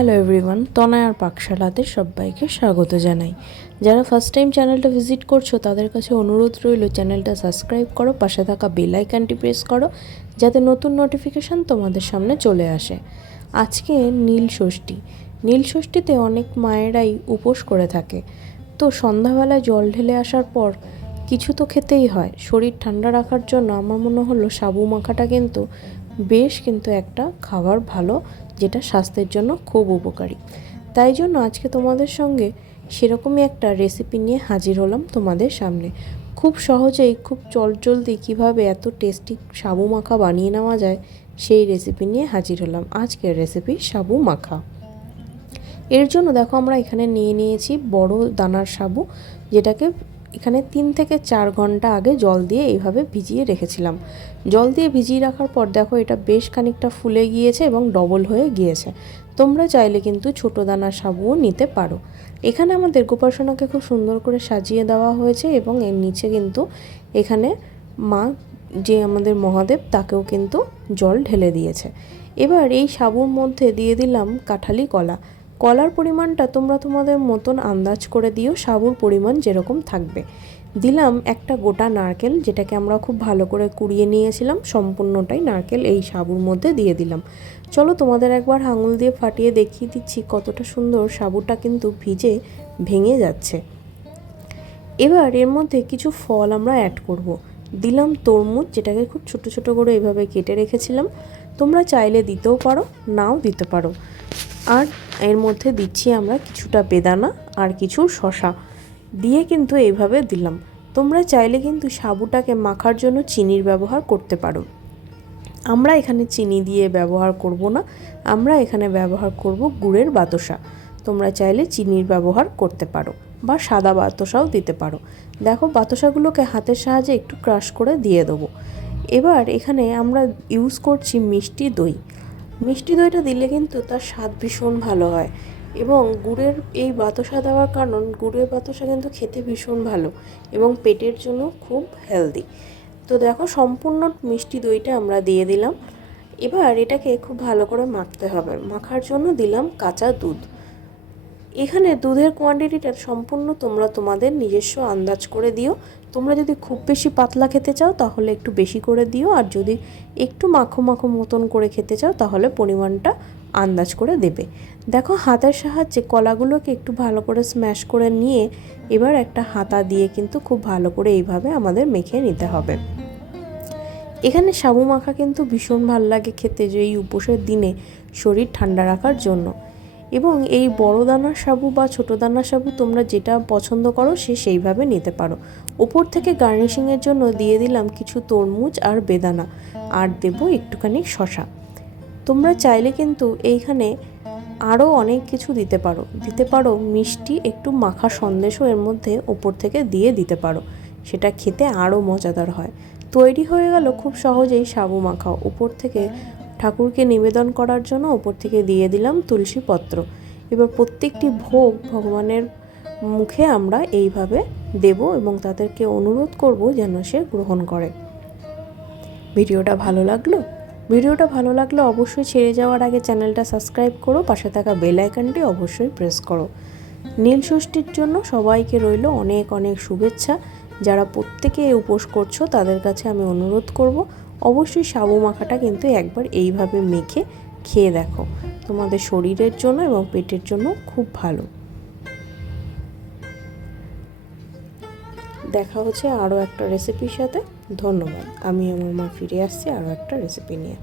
Hello everyone, তনয়ার পাকশালাতে সবাইকে স্বাগত জানাই। যারা ফার্স্ট টাইম চ্যানেলটা ভিজিট করছো তাদের কাছে অনুরোধ রইল চ্যানেলটা সাবস্ক্রাইব করো, পাশে থাকা বেল আইকনটি প্রেস করো যাতে নতুন নোটিফিকেশান তোমাদের সামনে চলে আসে। আজকে নীল ষষ্ঠী। নীল ষষ্ঠীতে অনেক মায়েরাই উপোস করে থাকে, তো সন্ধ্যাবেলায় জল ঢেলে আসার পর কিছু তো খেতেই হয়। শরীর ঠান্ডা রাখার জন্য আমার মনে হলো সাবু মাখাটা কিন্তু একটা খাবার ভালো, যেটা স্বাস্থ্যের জন্য খুব উপকারী। তাই জন্য আজকে তোমাদের সঙ্গে সেরকমই একটা রেসিপি নিয়ে হাজির হলাম তোমাদের সামনে। খুব সহজেই খুব চটজলদি কীভাবে এত টেস্টি সাবু মাখা বানিয়ে নেওয়া যায় সেই রেসিপি নিয়ে হাজির হলাম। আজকের রেসিপি সাবু মাখা। এর জন্য দেখো আমরা এখানে নিয়েছি বড় দানার সাবু, যেটাকে এখানে 3 থেকে 4 ঘন্টা আগে জল দিয়ে এইভাবে ভিজিয়ে রেখেছিলাম। জল দিয়ে ভিজিয়ে রাখার পর দেখো এটা বেশ খানিকটা ফুলে গিয়েছে এবং ডবল হয়ে গিয়েছে। তোমরা চাইলে কিন্তু ছোট দানার সাবুও নিতে পারো। এখানে আমাদের গোপাসনাকে খুব সুন্দর করে সাজিয়ে দেওয়া হয়েছে এবং এর নিচে কিন্তু এখানে মা যে আমাদের মহাদেব তাকেও কিন্তু জল ঢেলে দিয়েছে। এবার এই সাবুর মধ্যে দিয়ে দিলাম কাঁঠালি কলা। কলার পরিমাণটা তোমরা তোমাদের মতন আন্দাজ করে দিও, সাবুর পরিমাণ যেরকম থাকবে। দিলাম একটা গোটা নারকেল, যেটাকে আমরা খুব ভালো করে কুড়িয়ে নিয়েছিলাম, সম্পূর্ণটাই নারকেল এই সাবুর মধ্যে দিয়ে দিলাম। চলো তোমাদের একবার আঙুল দিয়ে ফাটিয়ে দেখিয়ে দিচ্ছি কতটা সুন্দর সাবুটা কিন্তু ভিজে ভেঙে যাচ্ছে। এবার এর মধ্যে কিছু ফল আমরা অ্যাড করব। দিলাম তরমুজ, যেটাকে খুব ছোট ছোট করে এইভাবে কেটে রেখেছিলাম। তোমরা চাইলে দিতেও পারো, নাও দিতে পারো। আর এর মধ্যে দিচ্ছি আমরা কিছুটা বেদানা আর কিছু শসা দিয়ে কিন্তু এইভাবে দিলাম। তোমরা চাইলে কিন্তু সাবুটাকে মাখার জন্য চিনির ব্যবহার করতে পারো। আমরা এখানে চিনি দিয়ে ব্যবহার করব না, আমরা এখানে ব্যবহার করব গুড়ের বাতাসা। তোমরা চাইলে চিনির ব্যবহার করতে পারো বা সাদা বাতাসাও দিতে পারো। দেখো বাতাসাগুলোকে হাতের সাহায্যে একটু ক্রাশ করে দিয়ে দেবো। এবার এখানে আমরা ইউজ করছি মিষ্টি দই। মিষ্টি দইটা দিলে কিন্তু তার স্বাদ ভীষণ ভালো হয় এবং গুড়ের এই বাতাসা দেওয়ার কারণ গুড়ের বাতাসা কিন্তু খেতে ভীষণ ভালো এবং পেটের জন্য খুব হেলদি। তো দেখো সম্পূর্ণ মিষ্টি দইটা আমরা দিয়ে দিলাম। এবার এটাকে খুব ভালো করে মাখতে হবে। মাখার জন্য দিলাম কাঁচা দুধ। এখানে দুধের কোয়ান্টিটিটা সম্পূর্ণ তোমরা তোমাদের নিজস্ব আন্দাজ করে দিও। তোমরা যদি খুব বেশি পাতলা খেতে চাও তাহলে একটু বেশি করে দিও, আর যদি একটু মাখো মাখো মতন করে খেতে চাও তাহলে পরিমাণটা আন্দাজ করে দেবে। দেখো হাতের সাহায্যে কলাগুলোকে একটু ভালো করে স্ম্যাশ করে নিয়ে এবার একটা হাতা দিয়ে কিন্তু খুব ভালো করে এইভাবে আমাদের মেখে নিতে হবে। এখানে সাবু মাখা কিন্তু ভীষণ ভালো লাগে খেতে, যে এই উপোসের দিনে শরীর ঠান্ডা রাখার জন্য। এবং এই বড় দানার সাবু বা ছোট দানার সাবু তোমরা যেটা পছন্দ করো সেইভাবে নিতে পারো। ওপর থেকে গার্নিশিংয়ের জন্য দিয়ে দিলাম কিছু তরমুজ আর বেদানা, আর দেবো একটুখানি শসা। তোমরা চাইলে কিন্তু এইখানে আরও অনেক কিছু দিতে পারো মিষ্টি একটু মাখা সন্দেশও এর মধ্যে ওপর থেকে দিয়ে দিতে পারো, সেটা খেতে আরও মজাদার হয়। তৈরি হয়ে গেল খুব সহজেই সাবু মাখা। উপর থেকে ঠাকুরকে নিবেদন করার জন্য ওপর থেকে দিয়ে দিলাম তুলসী পত্র। এবার প্রত্যেকটি ভোগ ভগবানের মুখে আমরা এইভাবে দেব এবং তাদেরকে অনুরোধ করব যেন সে গ্রহণ করে। ভিডিওটা ভালো লাগলো অবশ্যই ছেড়ে যাওয়ার আগে চ্যানেলটা সাবস্ক্রাইব করো, পাশে থাকা বেল আইকনটি অবশ্যই প্রেস করো। নীল ষষ্ঠীর জন্য সবাইকে রইল অনেক অনেক শুভেচ্ছা। যারা প্রত্যেকে উপোস করছো তাদের কাছে আমি অনুরোধ করব অবশ্যই সাবু মাখাটা কিন্তু একবার এইভাবে মেখে খেয়ে দেখো, তোমাদের শরীরের জন্য এবং পেটের জন্য খুব ভালো। দেখা হচ্ছে আরও একটা রেসিপির সাথে। ধন্যবাদ। আমি আমার মা ফিরে আসছি আরও একটা রেসিপি নিয়ে।